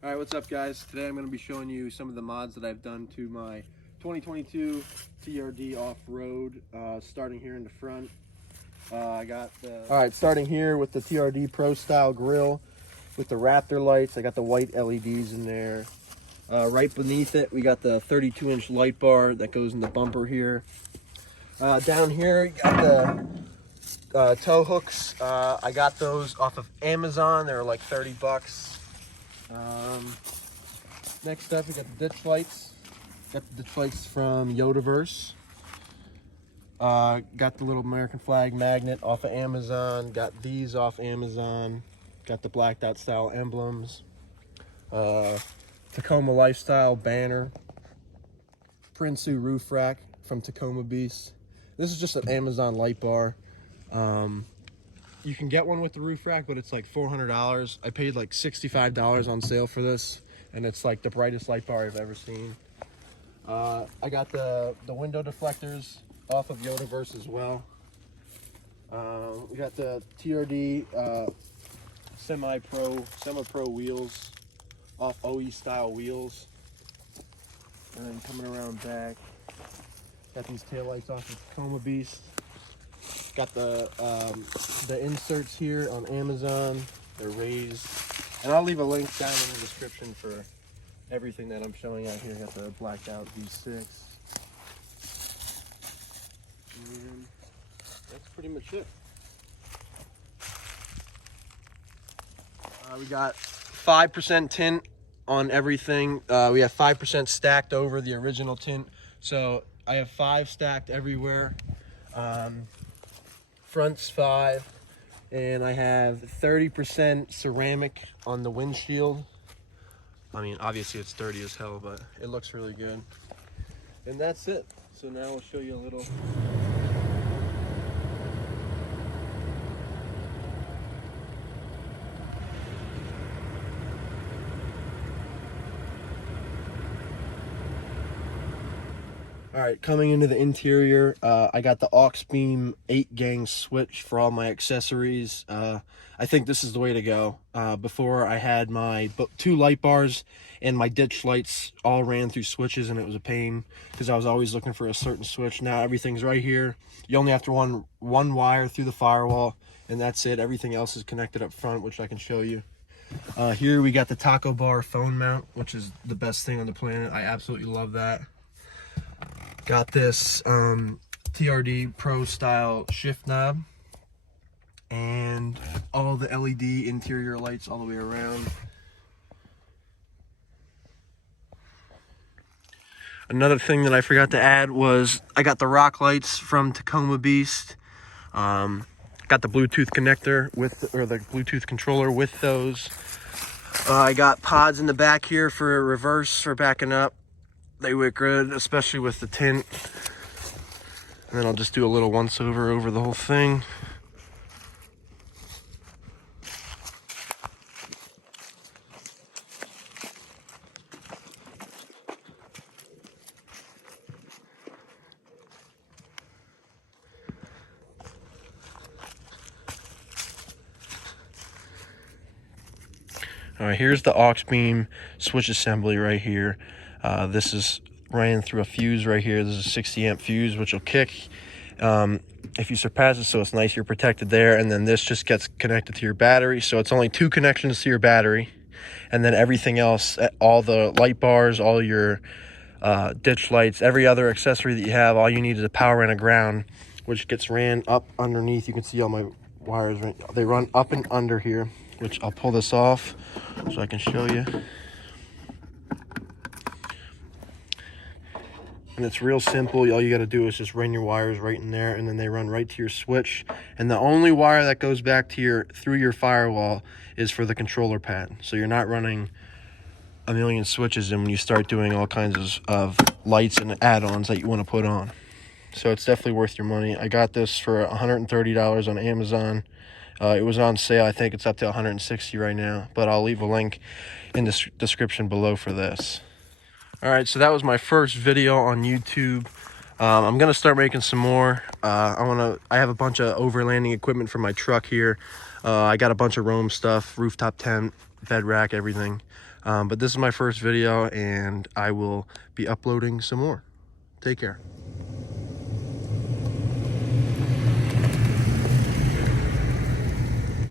All right, what's up guys? Today I'm going to be showing you some of the mods that I've done to my 2022 TRD off-road, starting here in the front. I got the... All right, starting here with the TRD Pro style grill with the Raptor lights. I got the white LEDs in there. Right beneath it, we got the 32-inch light bar that goes in the bumper here. Down here, you got the tow hooks. I got those off of Amazon. They were like 30 bucks. Next up, we got the ditch lights. Got the ditch lights from Yodaverse. Got the little American flag magnet off of Amazon. Got these off Amazon. Got the blacked out style emblems. Tacoma lifestyle banner. Prinsu roof rack from Tacoma Beast. This is just an Amazon light bar. You can get one with the roof rack, but it's like $400. I paid like $65 on sale for this, and it's like the brightest light bar I've ever seen. I got the window deflectors off of Yodaverse as well. We got the TRD semi-pro wheels off OE style wheels. And then coming around back, got these taillights off of Tacoma Beast. Got the inserts here on Amazon. They're raised, and I'll leave a link down in the description for everything that I'm showing out here. Got the blacked out V6, and that's pretty much it. We got 5% tint on everything. We have 5% stacked over the original tint, so I have 5 stacked everywhere. Front's 5, and I have 30% ceramic on the windshield. I mean, obviously it's dirty as hell, but it looks really good. And that's it. So now I'll show you a little. All right, coming into the interior, I got the Aux Beam 8-gang switch for all my accessories. I think this is the way to go. Before I had my 2 light bars and my ditch lights all ran through switches, and it was a pain because I was always looking for a certain switch. Now everything's right here. You only have to run one wire through the firewall, and that's it. Everything else is connected up front, which I can show you. Here we got the Taco Bar phone mount, which is the best thing on the planet. I absolutely love that. Got this TRD Pro style shift knob and all the LED interior lights all the way around. Another thing that I forgot to add was I got the rock lights from Tacoma Beast. Got the Bluetooth connector or the Bluetooth controller with those. I got pods in the back here for reverse or backing up. They work good, especially with the tint. And then I'll just do a little once over the whole thing. All right, here's the Aux Beam switch assembly right here. This is ran through a fuse right here. This is a 60 amp fuse, which will kick if you surpass it, so it's nice you're protected there. And then this just gets connected to your battery, so it's only 2 connections to your battery, and then everything else, all the light bars, all your ditch lights, every other accessory that you have, all you need is a power and a ground, which gets ran up underneath. You can see all my wires, they run up and under here, which I'll pull this off so I can show you. And it's real simple. All you got to do is just run your wires right in there, and then they run right to your switch. And the only wire that goes back to through your firewall is for the controller pad. So you're not running a million switches in when you start doing all kinds of lights and add-ons that you want to put on. So it's definitely worth your money. I got this for $130 on Amazon. It was on sale. I think it's up to $160 right now, but I'll leave a link in the description below for this. All right, so that was my first video on YouTube. I'm gonna start making some more. I have a bunch of overlanding equipment for my truck here. I got a bunch of Roam stuff, rooftop tent, fed rack, everything. But this is my first video, and I will be uploading some more. Take care.